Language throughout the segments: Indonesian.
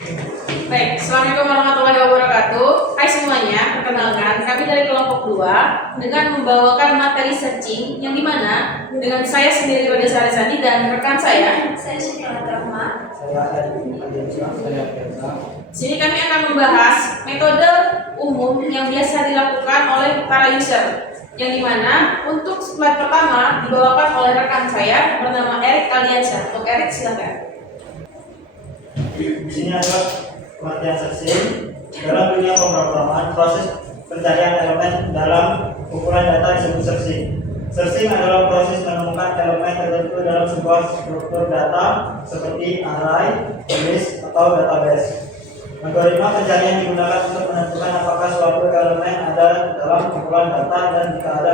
Baik, Assalamualaikum warahmatullahi wabarakatuh. Hai semuanya, perkenalkan kami dari kelompok 2 dengan membawakan materi searching yang dimana dengan saya sendiri Rodia Sarisadi dan rekan saya Syekila Rahma. Sini kami akan membahas metode umum yang biasa dilakukan oleh para user, yang dimana untuk slide pertama dibawakan oleh rekan saya bernama Erik Aliansyah. Untuk Erik, silakan. Di sini adalah pengertian searching. Dalam dunia pemrograman, proses pencarian elemen dalam ukuran data disebut searching. Searching adalah proses menemukan elemen tertentu dalam sebuah struktur data seperti array, list, atau database. Algoritma pencarian digunakan untuk menentukan apakah suatu elemen ada dalam kumpulan data dan jika ada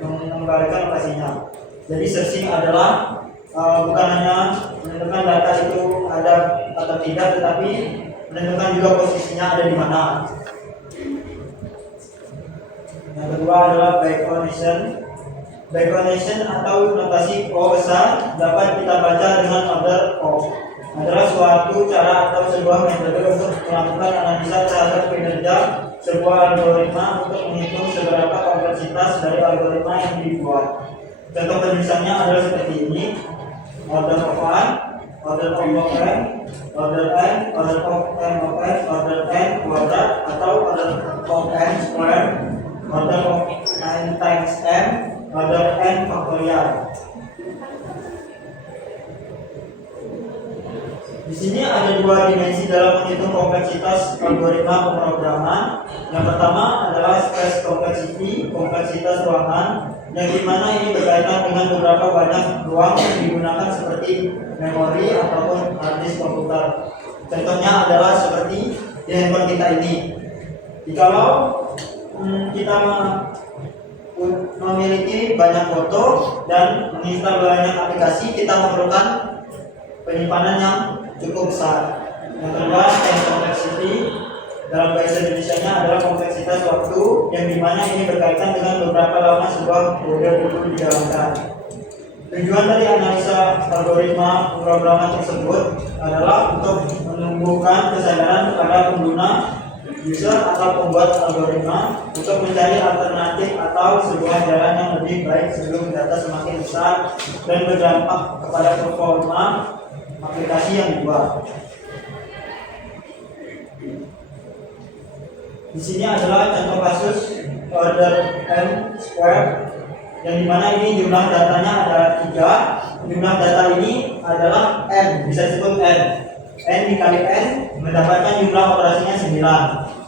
mengembalikan lokasinya. Jadi searching adalah bukan hanya menentukan data itu ada atau tidak, tetapi menentukan juga posisinya ada di mana. Yang kedua adalah backcondition. Backcondition atau notasi O besar dapat kita baca dengan order O. Adalah suatu cara atau sebuah metode untuk melakukan analisa terhadap kinerja sebuah algoritma untuk menghitung seberapa kompleksitas dari algoritma yang dibuat. Contoh penulisannya adalah seperti ini: order of n, order of n, order n, order of n of n, order n kuadrat, atau order of n square, order of n times m, order n faktorial. Di sini ada dua dimensi dalam menghitung kompleksitas algoritma pemrograman. Yang pertama adalah space complexity, kompleksitas ruangan, yang dimana ini berkaitan dengan beberapa banyak ruang yang digunakan seperti memori ataupun hard disk komputer. Contohnya adalah seperti di handphone kita ini. Jikalau kita memiliki banyak foto dan menginstal banyak aplikasi, kita memerlukan penyimpanan yang cukup besar. Yang kedua, space complexity, dalam bahasa Indonesia-nya adalah kompleksitas waktu, yang dimana ini berkaitan dengan beberapa lama sebuah model itu dijalankan. Tujuan dari analisa algoritma pemrograman tersebut adalah untuk menumbuhkan kesadaran kepada pengguna, user atau pembuat algoritma untuk mencari alternatif atau sebuah jalan yang lebih baik sebelum data semakin besar dan berdampak kepada performa aplikasi yang dibuat. Di sini adalah contoh kasus order n square, yang dimana ini jumlah datanya ada 3. Jumlah data ini adalah n, bisa disebut n. N dikali n mendapatkan jumlah operasinya 9.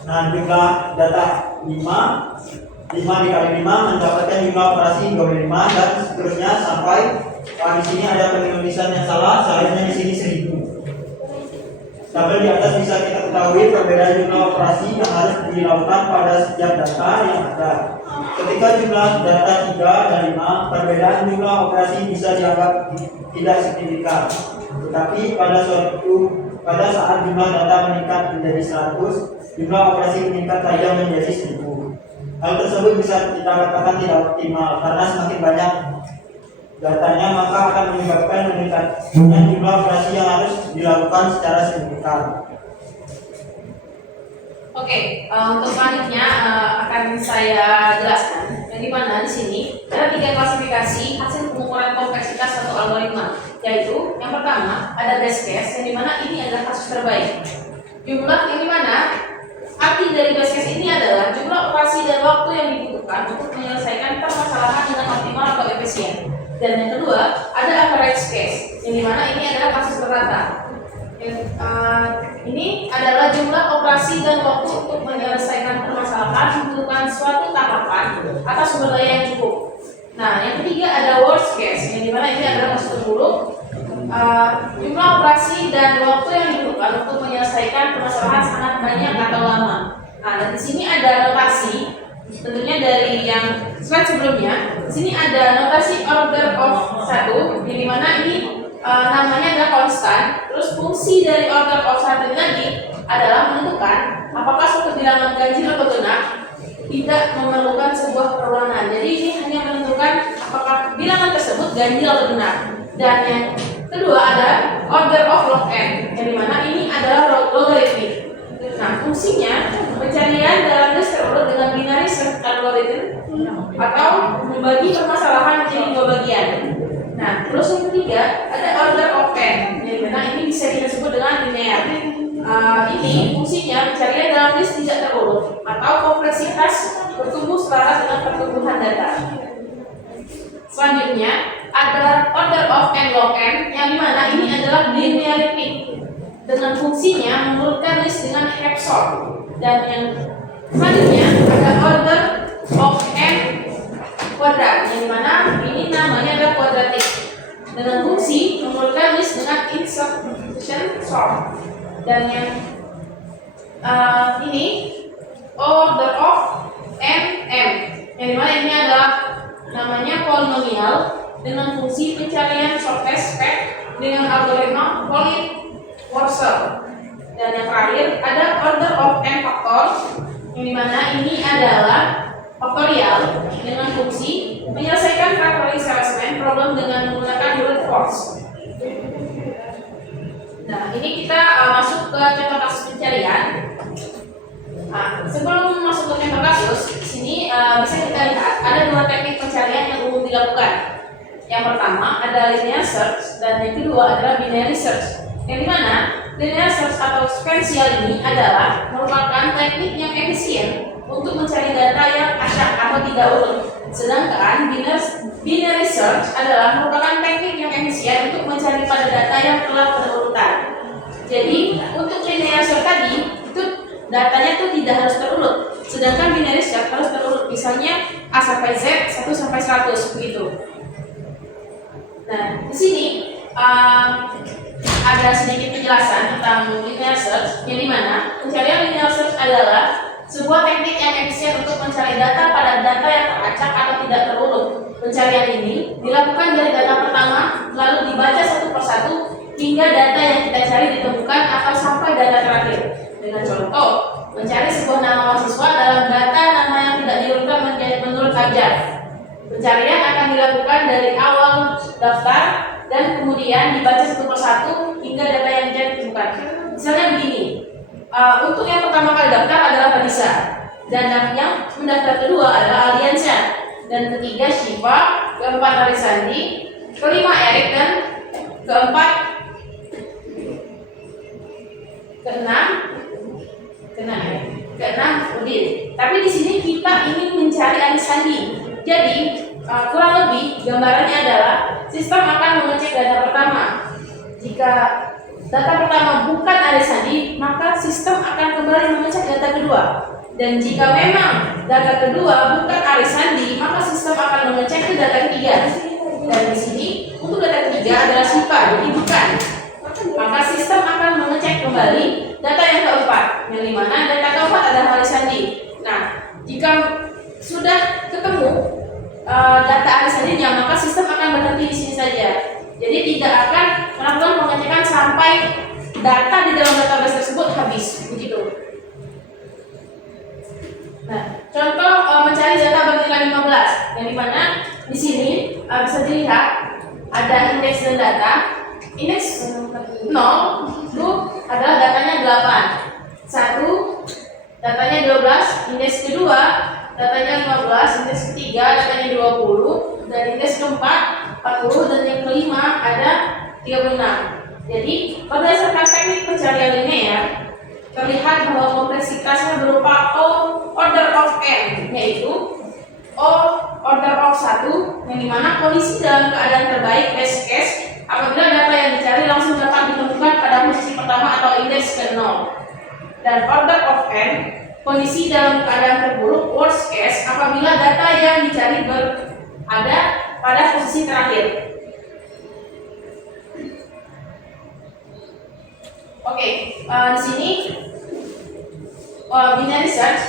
Nah, jumlah data 5 dikali 5 mendapatkan jumlah operasi 25, dan seterusnya sampai di sini ada penulisan yang salah, salahnya di sini 1000. Tabel di atas bisa kita ketahui perbedaan jumlah operasi yang harus dilakukan pada setiap data yang ada. Ketika jumlah data 3 dan 5, perbedaan jumlah operasi bisa dianggap tidak signifikan. Tetapi pada saat jumlah data meningkat menjadi 100, jumlah operasi meningkat tajam menjadi 1000. Hal tersebut bisa kita katakan tidak optimal karena semakin banyak datanya maka akan menyebabkan meningkatnya jumlah operasi yang harus dilakukan secara signifikan. Oke, untuk selanjutnya akan saya jelaskan yang dimana di sini ada 3 klasifikasi hasil pengukuran kompleksitas satu algoritma, yaitu yang pertama ada best case, yang dimana ini adalah kasus terbaik. Jumlah yang dimana arti dari best case ini adalah jumlah operasi dan waktu yang dibutuhkan untuk menyelesaikan permasalahan dengan optimal atau efisien. Dan yang kedua ada average case, yang dimana ini adalah kasus rata. Ini adalah jumlah operasi dan waktu untuk menyelesaikan permasalahan membutuhkan suatu tahapan atau sumber daya yang cukup. Nah, yang ketiga ada worst case, yang dimana ini adalah kasus terburuk. Jumlah operasi dan waktu yang dibutuhkan untuk menyelesaikan permasalahan sangat banyak atau lama. Nah, dan di sini ada notasi, tentunya dari yang slide sebelumnya. Di sini ada notasi order of 1, yang dimana ini namanya adalah konstan. Terus fungsi dari order of 1 ini tadi adalah menentukan apakah suatu bilangan ganjil atau genap tidak memerlukan sebuah perulangan. Jadi ini hanya menentukan apakah bilangan tersebut ganjil atau genap. Dan yang kedua ada order of log n, yang dimana ini adalah ini fungsinya pencarian dalam list tidak terurut atau kompleksitas bertumbuh setara dengan pertumbuhan data. Selanjutnya ada order of n log n yang dimana ini adalah linearity dengan fungsinya menurunkan list dengan heap sort. Dan yang selanjutnya ada order of n kuadrat yang dimana ini namanya adalah quadratic dengan fungsi menurunkan list dengan insertion sort. Dan yang ini order of n m yang dimana ini adalah namanya polinomial dengan fungsi pencarian shortest path dengan algoritma Pollitt-Warshel. Dan yang terakhir ada order of n faktor yang dimana ini adalah faktorial dengan fungsi menyelesaikan factorization problem dengan menggunakan brute force. Nah, ini kita masuk ke contoh kasus pencarian. Nah, sebelum masuk ke contoh kasus, di sini bisa kita lihat ada dua teknik pencarian yang umum dilakukan. Yang pertama ada linear search dan yang kedua adalah binary search. Yang dimana linear search atau sequential ini adalah merupakan teknik yang efisien untuk mencari data yang acak atau tidak urut. Sedangkan binary search adalah merupakan teknik yang efisien untuk mencari pada data yang telah berurutan. Jadi untuk linear search tadi itu datanya tuh tidak harus terurut, sedangkan binary search harus terurut. Misalnya A sampai Z, 1 sampai 100 begitu. Nah, di sini ada sedikit penjelasan tentang linear search, yang dimana pencarian linear search adalah sebuah teknik yang efisien untuk mencari data pada data yang teracak atau tidak terurut. Pencarian ini dilakukan dari data pertama, lalu dibaca satu persatu hingga data yang kita cari ditemukan atau sampai data terakhir. Dengan contoh, mencari sebuah nama mahasiswa dalam data nama yang tidak diurutkan menurut abjad. Pencarian akan dilakukan dari awal daftar dan kemudian dibaca satu persatu hingga data yang ditemukan. Misalnya begini. Untuk yang pertama kali daftar adalah Vanessa, dan yang mendaftar kedua adalah Aliansyah, dan ketiga Shiva, keempat Arisandi, kelima Erik, dan keenam Udin. Tapi di sini kita ingin mencari Arisandi. Jadi kurang lebih gambarannya adalah sistem akan mengecek data pertama. Jika data pertama bukan Arisandi, maka sistem akan kembali mengecek data kedua. Dan jika memang data kedua bukan Arisandi, maka sistem akan mengecek ke data ketiga. Dan di sini untuk data ketiga adalah Shiva, jadi bukan. Maka sistem akan mengecek kembali data yang keempat, yang dimana data keempat adalah Arisandi. Nah, jika sudah ketemu data Arisandinya, maka sistem akan berhenti di sini saja. Jadi tidak akan melakukan pengecekan sampai data di dalam database tersebut habis, begitu. Nah, contoh mencari data bernilai 15, yang dimana di sini bisa dilihat ada indeks dan data. Indeks 0 itu adalah datanya 8, 1 datanya 12, indeks kedua datanya 15, indeks ketiga datanya 20, dan indeks keempat 40, dan yang kelima ada 36. Jadi berdasarkan teknik pencarian linear terlihat bahwa kompleksitasnya berupa O order of n, yaitu O order of 1, yang dimana kondisi dalam keadaan terbaik best case apabila data yang dicari langsung dapat ditemukan pada posisi pertama atau indeks ke-0, dan order of n kondisi dalam keadaan terburuk worst case apabila data yang dicari berada pada posisi terakhir. Oke, di sini binary search.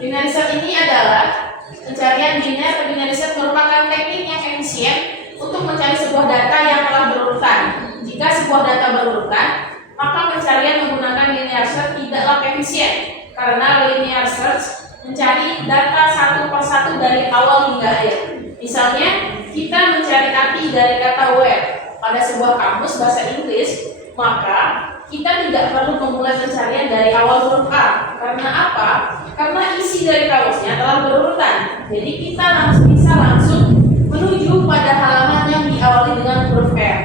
Binary search ini adalah pencarian biner. Binary search merupakan teknik yang efisien untuk mencari sebuah data yang telah berurutan. Jika sebuah data berurutan, maka pencarian menggunakan linear search tidaklah efisien, karena linear search mencari data satu persatu dari awal hingga akhir. Misalnya, kita mencari arti dari kata where pada sebuah kamus bahasa Inggris, maka kita tidak perlu memulai pencarian dari awal huruf A. Karena apa? Karena isi dari kamusnya telah berurutan. Jadi kita bisa langsung menuju pada halaman yang diawali dengan huruf R.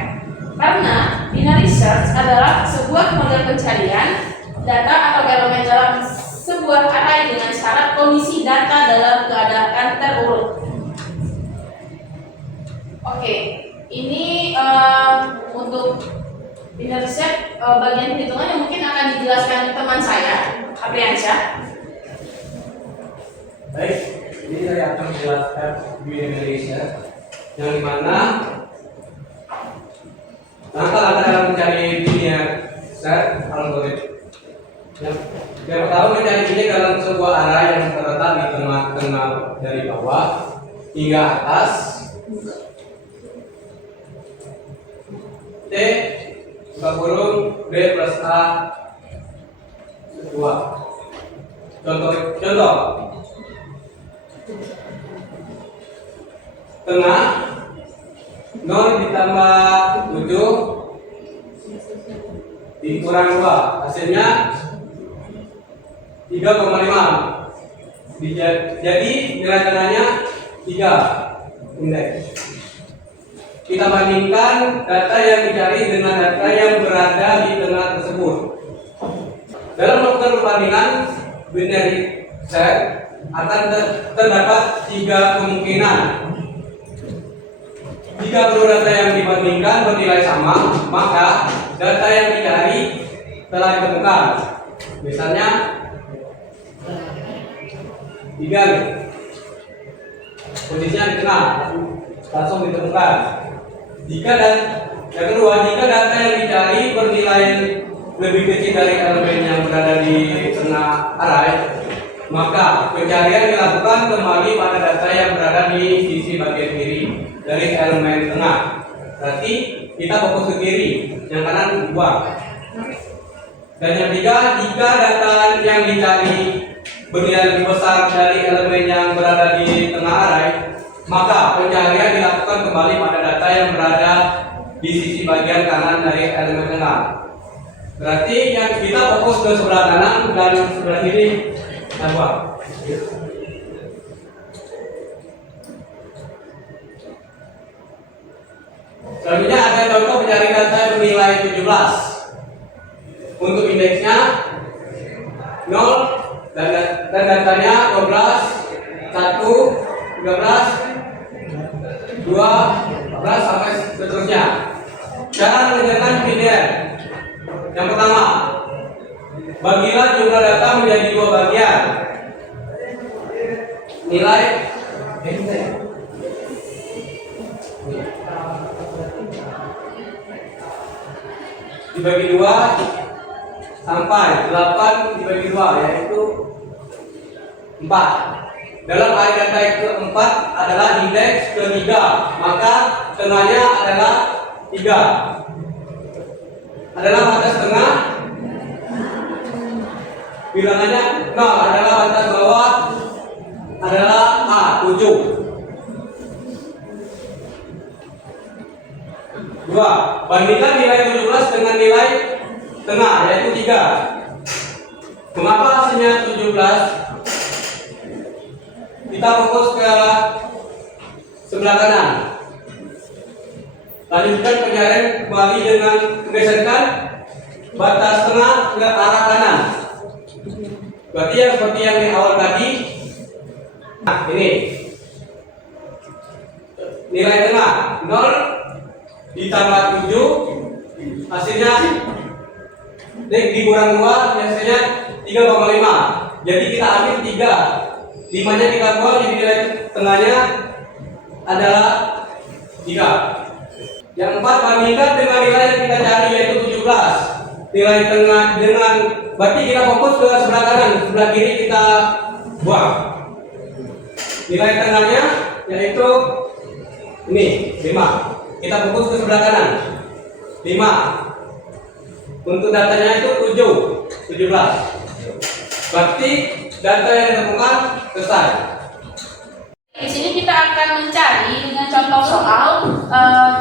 Karena binary search adalah sebuah model pencarian data atau elemen dalam sebuah array dengan syarat kondisi data dalam keadaan terurut. Oke, ini untuk binary set bagian perhitungannya mungkin akan dijelaskan teman saya, Apriansyah. Baik, ini saya akan menjelaskan binary set yang dimana langkah-langkah dalam mencari binary set algoritma. Yang pertama, mencari binary dalam sebuah array yang terletak di tengah-tengah dari bawah hingga atas. T buka kurung B plus A 2. Contoh tengah 0 ditambah 7 dikurang 2, hasilnya 3,5. Jadi nilai tengahnya 3 indeks. Kita bandingkan data yang dicari dengan data yang berada di tengah tersebut. Dalam melakukan perbandingan binary set akan terdapat 3 kemungkinan. Jika kedua data yang dibandingkan bernilai sama, maka data yang dicari telah ditemukan. Misalnya 3, posisinya di tengah, langsung ditemukan. Jika yang kedua, jika data yang dicari bernilai lebih kecil dari elemen yang berada di tengah array, maka pencarian dilakukan kembali pada data yang berada di sisi bagian kiri dari elemen tengah. Berarti kita fokus ke kiri, yang kanan dibuang. Dan yang ketiga, jika data yang dicari bernilai lebih besar dari elemen yang berada di tengah array, maka pencarian dilakukan kembali pada data yang berada di sisi bagian kanan dari elemen tengah. Berarti yang kita fokus ke sebelah kanan dan sebelah kiri kita buang. Selanjutnya ada contoh mencari data bernilai 17. Untuk indeksnya 0 dan datanya 12, 1, 13, 2, 14 sampai seterusnya. Cara mengerjakan binary. Yang pertama, bagilah jumlah data menjadi 2 bagian. Nilai dibagi 2 sampai 8 dibagi 2, yaitu 4. Dalam array data yang keempat adalah indeks ketiga, maka tengahnya adalah 3. Adalah batas tengah, bilangannya 0 adalah batas bawah adalah A 7. 2. Bandingkan nilai 17 dengan nilai tengah, yaitu 3. Mengapa hasilnya 17? Kita fokus ke sebelah kanan. Lanjutkan pencarian kembali dengan menggeserkan batas tengah ke arah kanan. Berarti yang seperti yang di awal tadi. Nah, ini nilai tengah 0 ditambah 7, hasilnya dikurang 2, hasilnya 3,5. Jadi kita ambil 3. 5-nya kita buang, jadi nilai tengahnya adalah 3. Yang 4, bandingkan dengan nilai yang kita cari, yaitu 17. Nilai tengah dengan, berarti kita fokus ke sebelah kanan, sebelah kiri kita buang. Nilai tengahnya yaitu ini 5. Kita fokus ke sebelah kanan 5. Untuk datanya itu 17. Berarti data yang ditemukan selesai. Di sini kita akan mencari dengan contoh soal,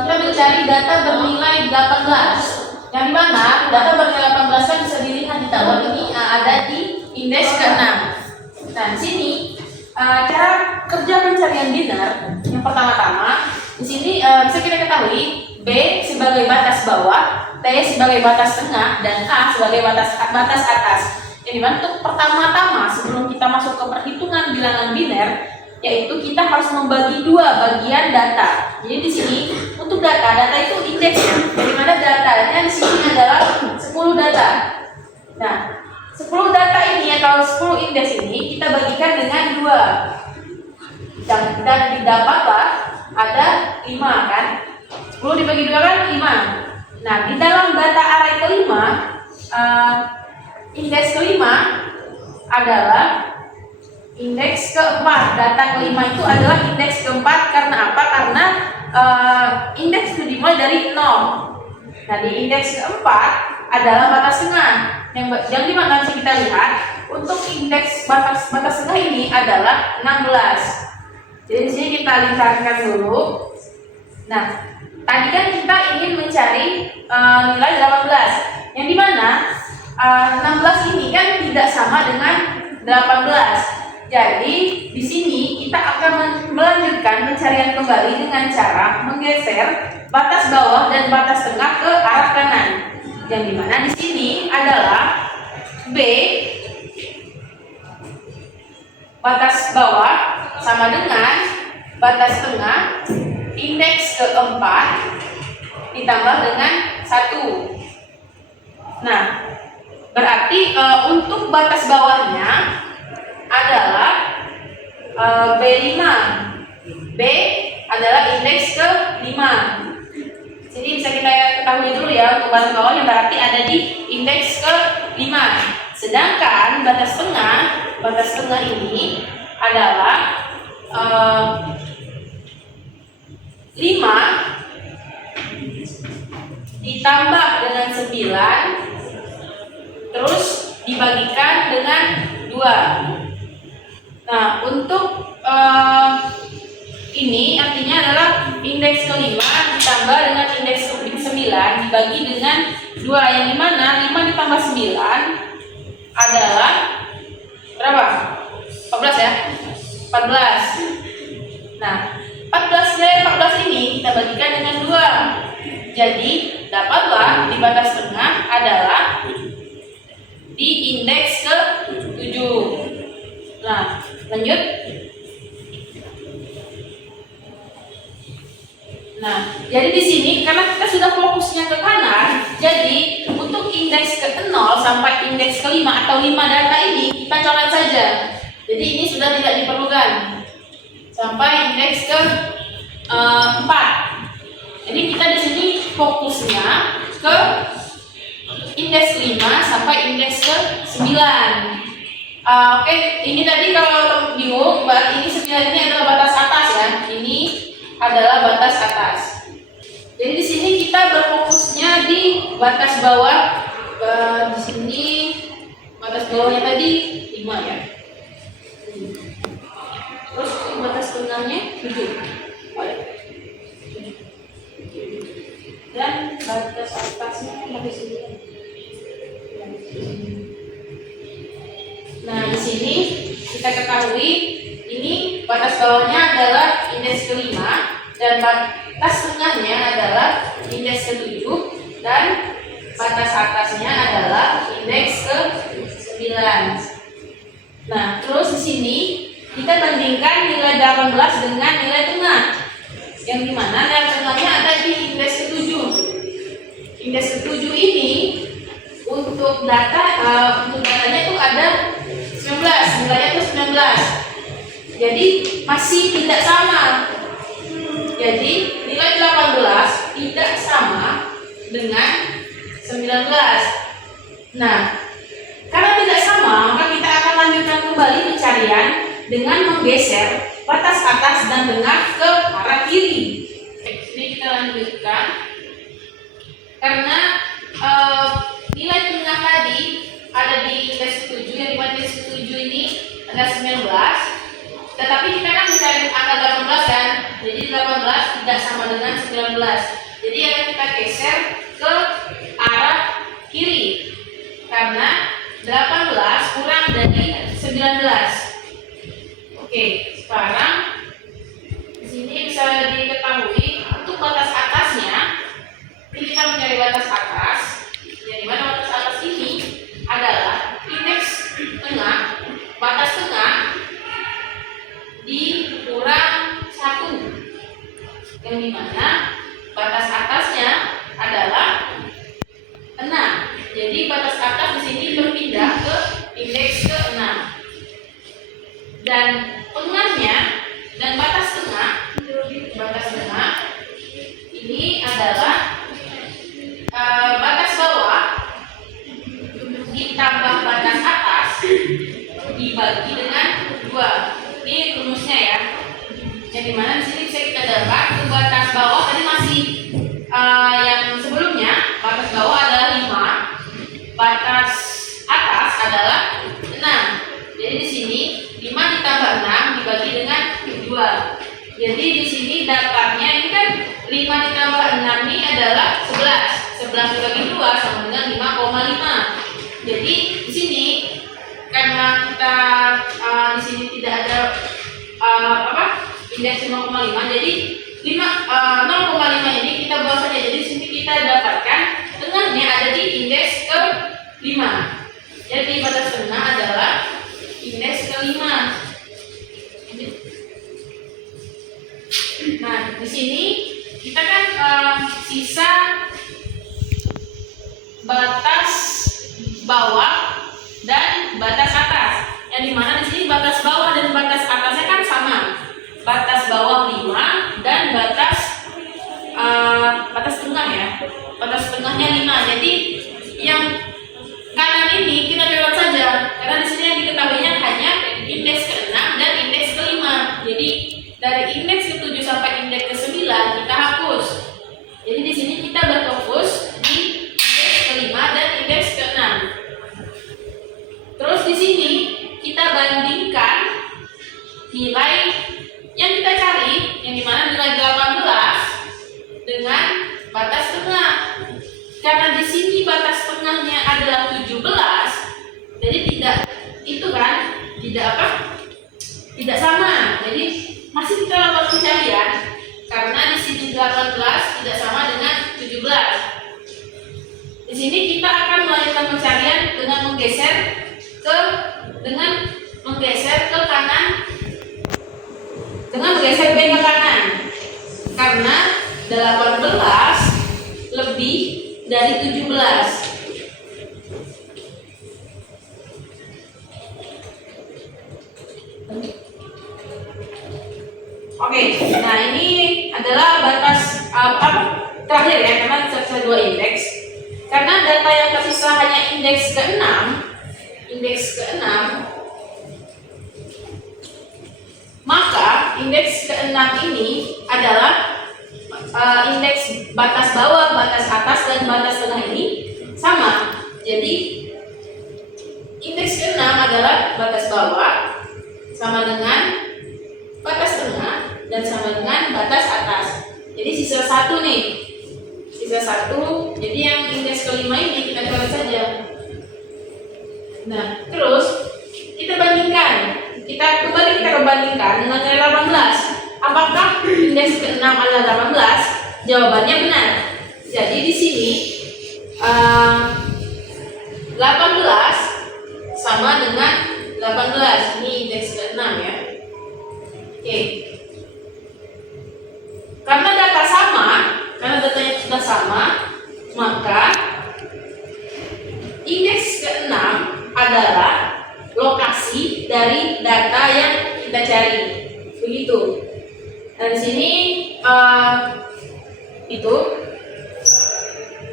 kita mencari data bernilai 18. Yang dimana data bernilai 18 kan bisa dilihat di tabel ini ada di indeks ke-6. Nah, di sini cara kerja pencarian binar yang pertama-tama di sini bisa kita ketahui B sebagai batas bawah, T sebagai batas tengah dan A sebagai batas atas. Jadi untuk pertama-tama sebelum kita masuk ke perhitungan bilangan biner, yaitu kita harus membagi dua bagian data. Jadi di sini untuk data itu indeksnya. Dari mana datanya di sini adalah 10 data. Nah, 10 data ini atau 10 indeks ini kita bagikan dengan 2. Dan didapatlah ada 5 kan? 10 dibagi 2 kan 5. Nah, di dalam data array kelima, indeks kelima adalah indeks keempat. Data kelima itu adalah indeks keempat karena apa? Karena indeks itu dimulai dari 0. Nah, di indeks keempat adalah batas tengah. Yang dimana bisa kita lihat untuk indeks batas tengah ini adalah 16. Jadi di sini kita lingkarkan dulu. Nah, tadi kan kita ingin mencari nilai 18. Yang dimana 16 ini kan tidak sama dengan 18. Jadi di sini kita akan melanjutkan pencarian kembali dengan cara menggeser batas bawah dan batas tengah ke arah kanan. Yang dimana di sini adalah B batas bawah sama dengan batas tengah indeks keempat ditambah dengan 1. Nah, berarti untuk batas bawahnya adalah B5. B adalah indeks ke-5. Jadi bisa kita ketahui dulu ya untuk batas bawahnya berarti ada di indeks ke-5. Sedangkan batas tengah ini adalah 5 ditambah dengan 9 terus dibagikan dengan 2. Nah, untuk ini artinya adalah indeks kelima ditambah dengan indeks ke-9 dibagi dengan 2, yang dimana 5 ditambah 9 adalah berapa? 14 ya? 14. Nah, 14 ini kita bagikan dengan 2. Jadi dapatlah di batas tengah adalah di indeks ke-7. Nah, lanjut. Nah, jadi di sini karena kita sudah fokusnya ke kanan, jadi untuk indeks ke-0 sampai indeks ke-5 atau 5 data ini kita coret saja. Jadi ini sudah tidak diperlukan sampai indeks ke-4. Jadi kita di sini fokusnya ke indeks 5 sampai indeks ke-9. Oke, ini tadi kalau bingung, ini 9 ini adalah batas atas ya. Ini adalah batas atas. Jadi di sini kita berfokusnya di batas bawah. Di sini batas bawahnya tadi 5 ya. Terus batas tengahnya 7. Dan batas atasnya lebih 9. Nah, di sini kita ketahui ini batas bawahnya adalah indeks ke-5 dan batas tengahnya adalah indeks ke-7 dan batas atasnya adalah indeks ke-9. Nah, terus di sini kita bandingkan nilai 18 dengan nilai tengah. Yang dimana nilai tengahnya ada di indeks ke-7. Indeks ke-7 ini untuk datanya itu ada 19, nilainya itu 19. Jadi masih tidak sama. Jadi nilai 18 tidak sama dengan 19. Nah, karena tidak sama, maka kita akan lanjutkan kembali pencarian dengan menggeser batas atas dan tengah ke arah kiri. Ini kita lanjutkan. Karena nilai tengah tadi ada di indeks 7, yang dimana indeks 7 ini ada 19. Tetapi kita kan mencari angka 18 kan, jadi 18 tidak sama dengan 19. Jadi akan kita geser ke arah kiri karena 18 kurang dari 19. Oke, sekarang di sini bisa diketahui untuk batas atasnya. Ini kita mencari batas atas. yang dimana batas atasnya adalah 6. Jadi batas atas di sini berpindah ke indeks ke 6. Dan tengahnya dan batas tengah ini adalah batas bawah ditambah batas atas dibagi dengan 2. Ini rumusnya ya. Yang dimana di sini bisa kita dapat ke batas bawah tadi masih yang sebelumnya batas bawah adalah 5, batas atas adalah 6. Jadi di sini 5 ditambah 6 dibagi dengan 2. Jadi di sini dapatnya ini kan 5 ditambah 6 ini adalah 11. 11 dibagi 2 sama dengan 5,5. Jadi di sini karena kita di sini tidak ada indeks 5,5, jadi 0,5 ini kita buang saja. Jadi di sini kita dapatkan tengahnya ada di indeks ke 5. Jadi batas tengah adalah indeks ke 5. Nah, di sini kita kan sisa batas bawah dan batas atas. Yang dimana di sini batas bawah dan batas atasnya kan sama. Batas bawah 5 dan batas tengah ya. Batas tengahnya 5. Jadi yang kanan ini kita lewat saja karena di sini yang diketahuinya hanya indeks ke-6 dan indeks ke-5. Jadi dari indeks ke-7 sampai indeks ke-9 kita hapus. Jadi di sini kita berfokus di indeks ke-5 dan indeks ke-6. Terus di sini kita bandingkan nilai yang kita cari, yang dimana nilai 18 dengan batas tengah. Karena di sini batas tengahnya adalah 17, jadi tidak sama. Jadi masih kita lakukan pencarian karena di sini 18 tidak sama dengan 17. Di sini kita akan melanjutkan pencarian dengan menggeser ke kanan, dengan menggeser B ke kanan, karena 18 lebih dari 17. Oke, nah ini adalah batas terakhir ya, karena tersisa 2 indeks. Karena data yang tersisa hanya indeks ke-6, maka indeks ke-6 ini adalah indeks batas bawah, batas atas, dan batas tengah ini sama. Jadi indeks ke-6 adalah batas bawah sama dengan batas tengah dan sama dengan batas atas. Jadi sisa 1 nih. Jadi yang indeks ke-5 ini kita coret saja. Nah, terus kita bandingkan. Kita bandingkan dengan nilai 18. Apakah indeks ke-6 adalah 18? Jawabannya benar. Jadi di sini 18 sama dengan 18. Ini indeks ke-6 ya. Oke. Karena datanya sudah sama, maka indeks ke-6 adalah lokasi dari data yang kita cari. Begitu. Dan di sini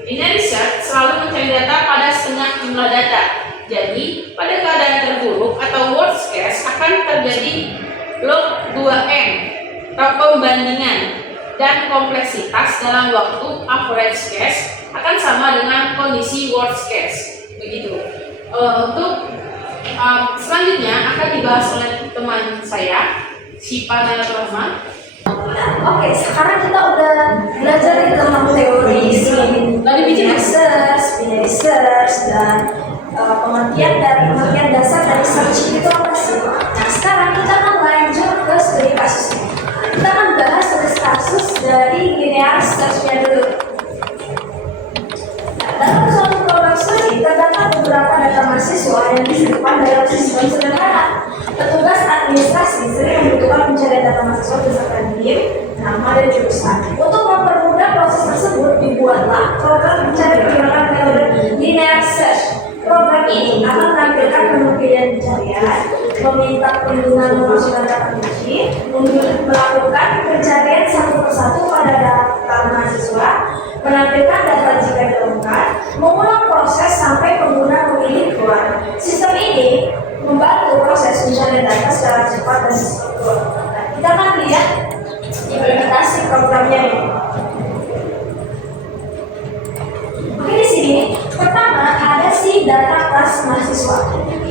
linear research selalu mencari data pada setengah jumlah data. Jadi pada keadaan terburuk atau worst case akan terjadi log 2n atau pembandingan, dan kompleksitas dalam waktu average case akan sama dengan kondisi worst case. Begitu. Untuk selanjutnya akan dibahas oleh teman saya, Syifa Nailatul Rahma. Oke, sekarang kita udah belajar tentang teori research, dan pengertian dasar dari searching itu apa sih? Nah, sekarang kita akan lanjut ke studi kasusnya. Kita akan bahas studi kasus dari linear search-nya dulu. Nah, dalam suatu program studi terdapat beberapa data mahasiswa yang disimpan dalam sistem sederhana. Petugas administrasi sering membutuhkan pencarian data mahasiswa berdasarkan NIM, nama, dan jurusan. Untuk mempermudah proses tersebut, dibuatlah program pencarian menggunakan metode linear search. Program ini akan menampilkan menu pilihan pencarian, meminta pengguna memasukkan data kunci, melakukan pencarian satu persatu pada data mahasiswa, menampilkan data jika ditemukan, mengulang proses sampai pengguna memilih keluar. Sistem ini membantu proses pencarian data secara cepat dan struktur. Nah, kita akan lihat implementasi programnya ini. Oke, di sini pertama ada si data kelas mahasiswa.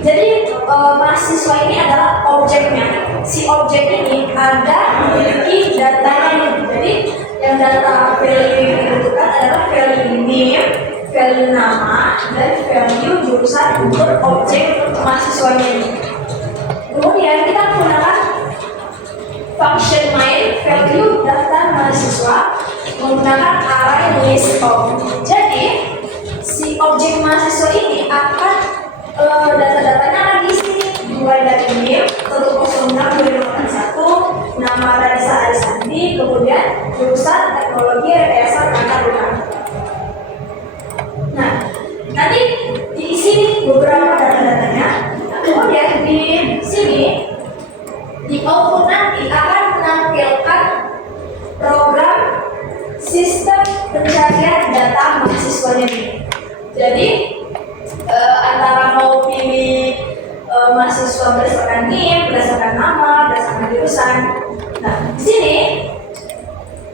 Jadi mahasiswa ini adalah objeknya. Si objek ini ada memiliki datanya. Jadi yang data value yang dibutuhkan adalah value name, value nama, dan value jurusan untuk objek mahasiswanya ini. Kemudian kita menggunakan function main value daftar mahasiswa menggunakan array list of. Jadi si objek mahasiswa ini akan data-datanya ada di sini, mulai dari NIM 106-2081, nama Radisa Arisandi, kemudian jurusan teknologi rekayasa keangkatan. Nah, nanti diisi beberapa data-datanya. Nah, kemudian di sini di output nanti akan menampilkan program sistem pencarian data mahasiswanya ini. Jadi antara mau pilih mahasiswa berdasarkan NIM, berdasarkan nama, berdasarkan jurusan. Nah, di sini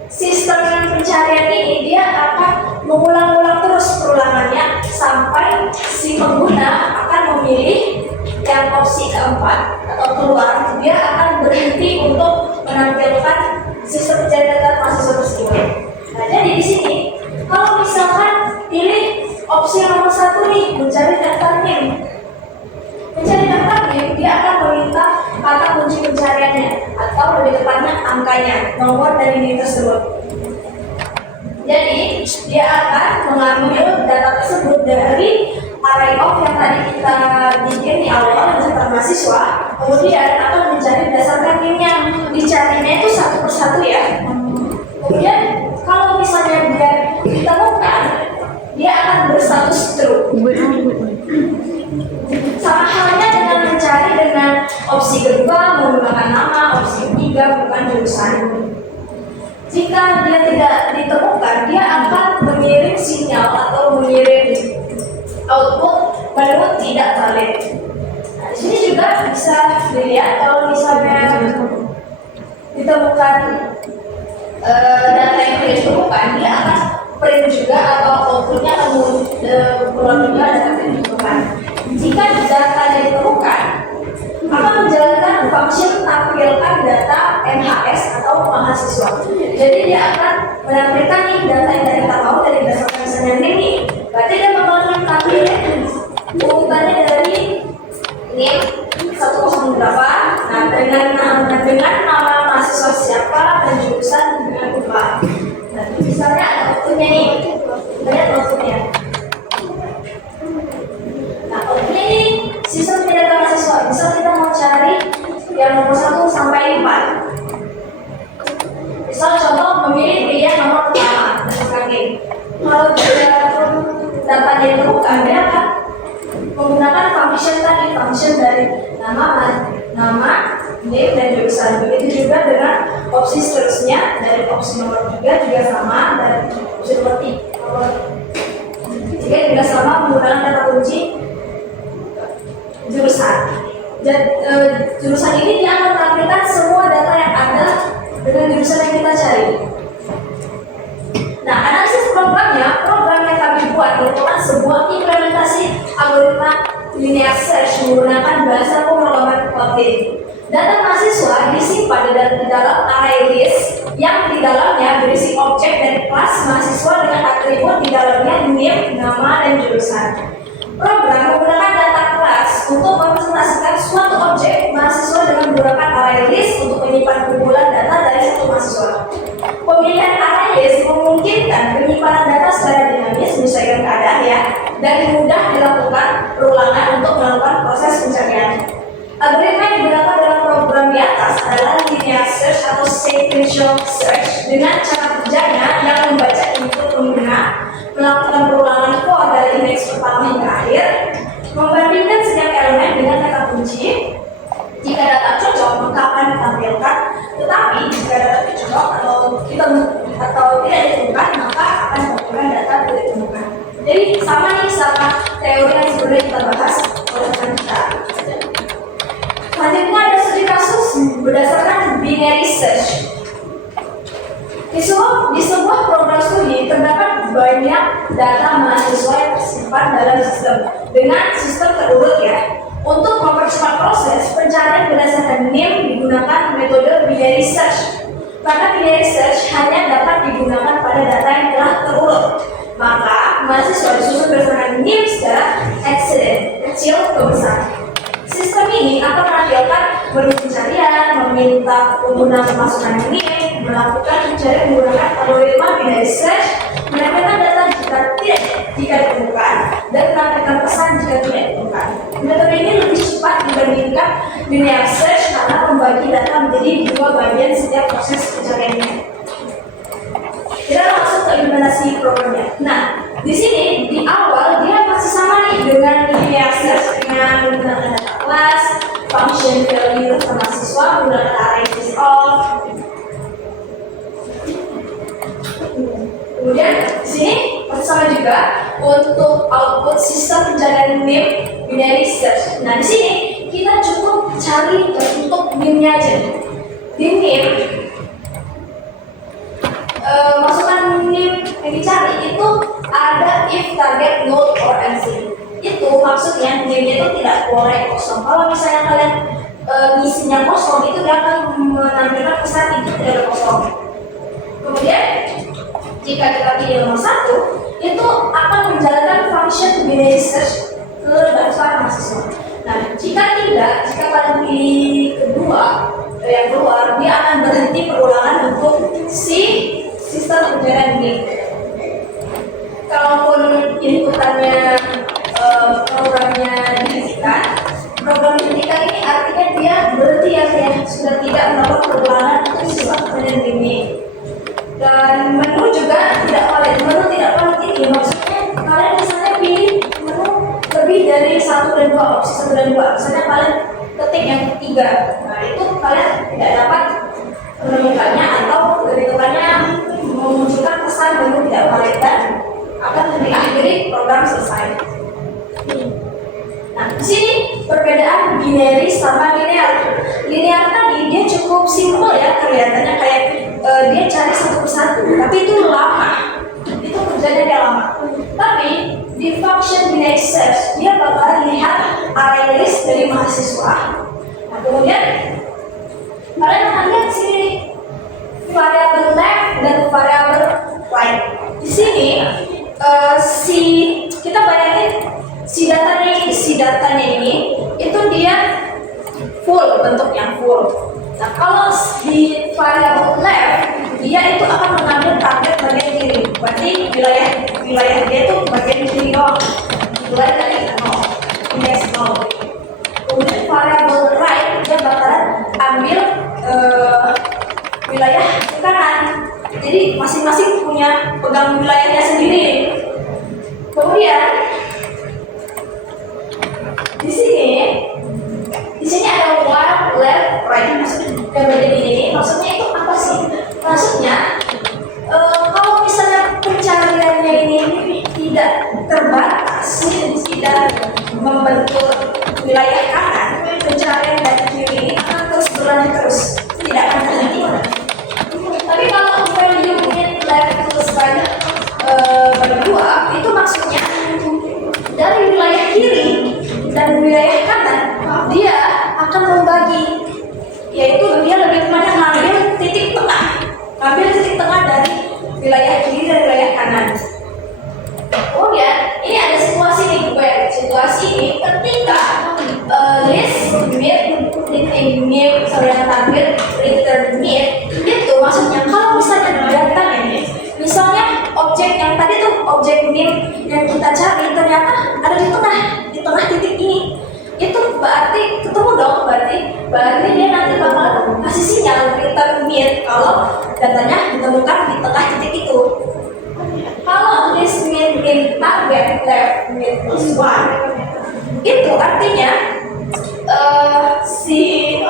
sistem pencarian ini dia akan mengulang-ulang terus perulangannya sampai si pengguna akan memilih yang opsi keempat atau keluar. Dia akan berhenti untuk menampilkan sistem pencarian data mahasiswa tersebut. Nah, jadi di sini kalau misalkan pilih opsi nomor 1 nih, mencari daftar NIM. Mencari daftar NIM, dia akan meminta kata kunci pencariannya atau lebih tepatnya angkanya, nomor dari NIM tersebut. Jadi dia akan mengambil data tersebut dari array of yang tadi kita bikin di awal daftar mahasiswa, kemudian akan mencari berdasarkan NIM-nya. Dicarinya itu satu persatu ya. Kemudian kalau misalnya dia ditemukan, dia akan berstatus true. Sama halnya dengan mencari dengan opsi kedua menggunakan nama, opsi ketiga menggunakan jurusan. Jika dia tidak ditemukan, dia akan mengirim sinyal atau mengirim output menu tidak valid. Nah, di sini juga bisa dilihat kalau misalnya ditemukan data yang tidak ditemukan, dia akan print juga atau outputnya akan keluar juga data yang ditemukan. Jika data ditemukan, akan menjalankan function tampilkan data MHS atau mahasiswa. Jadi dia akan menampilkan nih data yang kita mau dari berdasarkan misalnya ini. Berarti dia bakal tampilkan urutannya dari NIM 108. Nah, dengan nama mahasiswa siapa dan jurusan dengan apa. Nah, misalnya ada outputnya nih, lihat outputnya. Nah, outputnya ini sistem data mahasiswa. Misal kita mau cari yang nomor 1 sampai 4. Misal contoh memilih pilihan nomor pertama dan ini. Kalau data ditemukan, dia akan menggunakan function tadi, function dari nama, name, dan jurusan. Begitu juga dengan opsi seterusnya, dari opsi nomor 3 juga sama, dan opsi nomor 3 juga sama menggunakan kata kunci jurusan. Dan jurusan ini dia akan menampilkan semua data yang ada dengan jurusan yang kita cari. Nah, analisis programnya, program yang kami buat merupakan sebuah implementasi algoritma linear search menggunakan bahasa pemrograman Kotlin. Data mahasiswa disimpan di dalam array list yang di dalamnya berisi objek dari kelas mahasiswa dengan atribut di dalamnya NIM, nama, dan jurusan. Program menggunakan data kelas untuk merepresentasikan suatu objek mahasiswa dengan menggunakan array list untuk menyimpan kumpulan data dari satu mahasiswa. Pemilihan array list memungkinkan penyimpanan data secara dinamis menyesuaikan keadaan ya, dan mudah dilakukan perulangan untuk melakukan proses pencarian. Algoritma yang digunakan sequential search dengan cara kerjanya yang membaca input pengguna, melakukan perulangan for dari indeks pertama hingga akhir, membandingkan setiap elemen dengan kata kunci. Jika data cocok maka akan ditampilkan, tetapi jika data tidak cocok atau tidak ditemukan maka akan ditampilkan data tidak ditemukan. Jadi sama nih sama teori yang sebelumnya kita bahas oleh kita. Selanjutnya ada studi kasus berdasarkan binary search. Di sebuah program studi terdapat banyak data mahasiswa yang tersimpan dalam sistem dengan sistem terurut ya. Untuk mempercepat proses pencarian berdasarkan name digunakan metode binary search. Karena binary search hanya dapat digunakan pada data yang telah terurut, maka mahasiswa disusun berdasarkan name secara accident, kecil ke besar. Sistem ini akan menampilkan menu pencarian, meminta pengguna memasukkan name, melakukan pencarian menggunakan algoritma binary search, menampilkan data jika ditemukan, dan menampilkan pesan jika tidak ditemukan. Metode ini lebih cepat dibandingkan linear search karena membagi data menjadi dua bagian setiap proses pencariannya. Kita langsung ke implementasi programnya. Nah, di sini di awal dia masih sama nih dengan linear search dengan menggunakan data kelas, function value mahasiswa, menggunakan array list of. Kemudian di sini masih sama juga untuk output sistem pencarian name binary search. Nah, di sini kita cukup cari untuk name-nya aja. Di name masukkan name yang dicari itu ada if target node or MC. Itu maksudnya name-nya itu tidak boleh kosong. Kalau misalnya kalian ngisinya kosong, itu dia akan menampilkan pesan itu tidak ada kosong. Kemudian jika kita pilih nomor 1, itu akan menjalankan function binary search ke daftar mahasiswa. Nah, jika kalian pilih yang keluar, dia akan berhenti perulangan untuk si sistem pencarian ini. Kalaupun inputannya programnya dihentikan, program dihentikan ini artinya dia berhenti ya, sudah tidak melakukan perulangan untuk sistem pencarian ini. Dan menu juga tidak valid. Menu tidak valid ini maksudnya kalian misalnya pilih menu lebih dari 1 dan 2, opsi 1 dan 2. Misalnya kalian ketik yang ketiga, nah itu kalian tidak dapat menemukannya atau kebetulannya memunculkan pesan menu tidak valid dan akan diakhiri program selesai. Nah, di sini perbedaan binary sama linear. Linear tadi dia cukup simpel ya, kelihatannya kayak dia cari satu persatu, tapi itu lama. Itu kerjanya dia lama. Tapi di function binary search dia bakal lihat array list dari mahasiswa. Nah, kemudian kalian akan lihat sini variabel left dan variabel right. Di sini kita bayangin si datanya ini itu dia full, bentuk yang full. Nah, kalau di variabel left dia itu akan mengambil target bagian kiri, berarti wilayah dia itu bagian kiri doang, wilayah tadi 0, indeks 0. Kemudian variabel right dia bakalan ambil wilayah ke kanan, jadi masing-masing punya pegang wilayahnya sendiri. Kemudian di sini ada while left right, maksudnya bagian ini maksudnya itu apa sih? Maksudnya kalau misalnya pencariannya ini tidak terbatas, tidak membentuk wilayah kanan, pencarian dari kiri ini akan terus berlanjut terus, tidak akan berhenti. Tapi kalau value in left plus right bagi 2, itu maksudnya dari wilayah kiri dan wilayah kanan dia akan membagi, yaitu dia lebih kepada ngambil titik tengah dari wilayah kiri dan wilayah kanan. Kemudian ini ada situasi nih, situasi ini ketika list mid yang tampil return mid, itu maksudnya kalau misalnya data ini, misalnya objek yang tadi tuh objek mid yang kita cari ternyata ada di tengah titik ini, itu berarti ketemu dong, berarti berarti dia nanti bakal kasih sinyal return mid kalau datanya ditemukan di tengah titik itu. Kalau this mid in target left mid plus 1 itu artinya si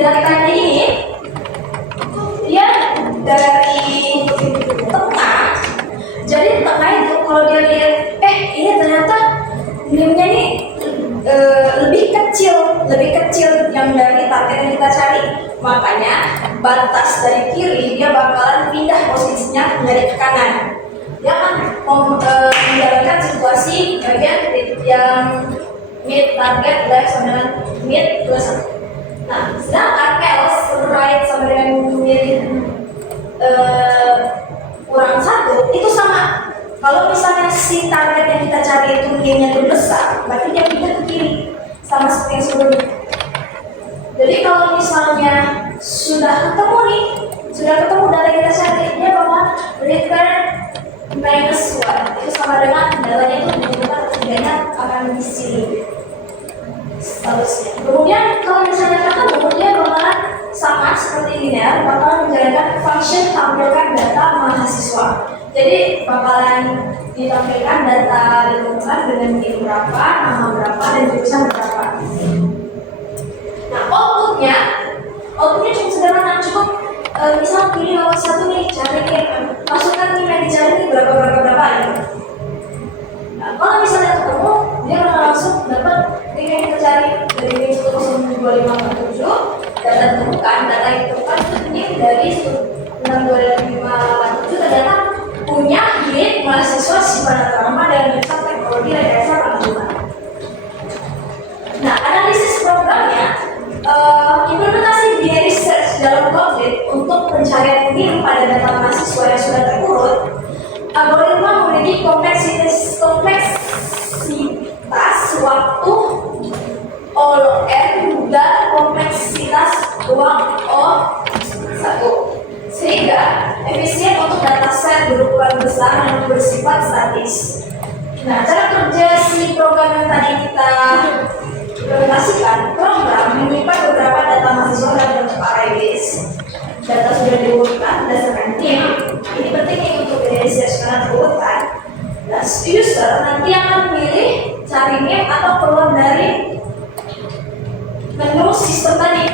datanya ini dia dari tengah, jadi tengah itu kalau dia lihat ini ternyata nimnya ini lebih kecil yang dari target yang kita cari, makanya batas dari kiri dia bakalan pindah posisinya menjadi ke kanan. Dia akan menjalankan situasi bagian yang mid target left sama dengan mid plus. Nah, sedangkan else right sama dengan mid kurang 1 itu sama. Kalau misalnya si target yang kita cari itu nilainya itu besar, berarti dia pindah ke kiri sama seperti yang sebelumnya. Jadi kalau misalnya sudah ketemu data yang kita cari, dia bakal return minus 1 itu sama dengan datanya itu menunjukkan ketiganya akan di sini statusnya. Kemudian kalau misalnya ketemu, dia bakalan sama seperti linear, bakalan menjalankan function tampilkan data mahasiswa. Jadi bakalan ditampilkan data ditemukan dengan nilai berapa, nama berapa, dan jurusan berapa. Nah, outputnya cukup sederhana, cukup misal pilih nomor 1 nih, cari masukkan nih yang dicari nih berapa gitu. Nah, kalau misalnya ketemu, dia bakal langsung dapat nih yang kita cari dari ring 10257, data ditemukan itu nih dari 16257 ternyata punya unit mahasiswa Sipadan Rama dan jurusan teknologi rekayasa lingkungan. Nah, analisis programnya implementasi binary search dalam Kotlin untuk pencarian nim pada data mahasiswa yang sudah terurut. Algoritma memiliki kompleksitas waktu OLN dan kompleksitas ruang O1, sehingga efisien untuk dataset berukuran besar yang bersifat statis. Nah, cara kerja si program yang tadi kita implementasikan, program menyimpan beberapa data mahasiswa dalam bentuk array list. Data sudah diurutkan berdasarkan nim. Ini penting untuk research karena terurutan. Nah, user nanti akan pilih cari nim atau keluar dari menu sistem tadi.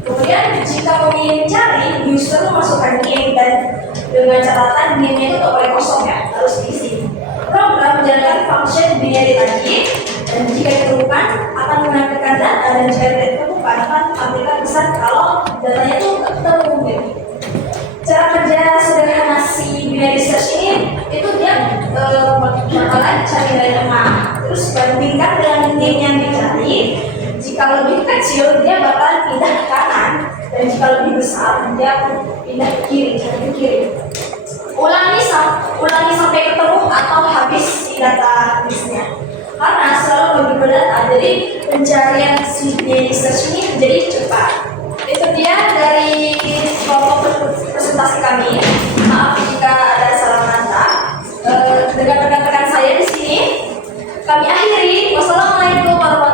Kemudian jika memilih cari, user memasukkan nim dan dengan catatan nimnya itu tak boleh kosong ya, harus diisi. Program menjalankan function binary tadi, dan jika ditemukan akan menampilkan data, dan jika tidak ditemukan akan tampilkan pesan kalau datanya itu tidak ketemu gitu. Cara kerja sederhana si binary search ini itu dia bakalan cari dari tengah, terus bandingkan dengan nim yang dicari. Jika lebih kecil dia bakal pindah ke kanan, dan jika lebih besar dia akan pindah ke kiri, cari ke kiri. Ulangi sampai ketemu atau habis si data listnya. Karena selalu bagi berdata, jadi pencarian si research ini menjadi cepat. Itu dia dari kelompok presentasi kami. Maaf jika ada salah kata. Dengan rekan-rekan saya di sini, kami akhiri. Wassalamualaikum warahmatullahi wabarakatuh.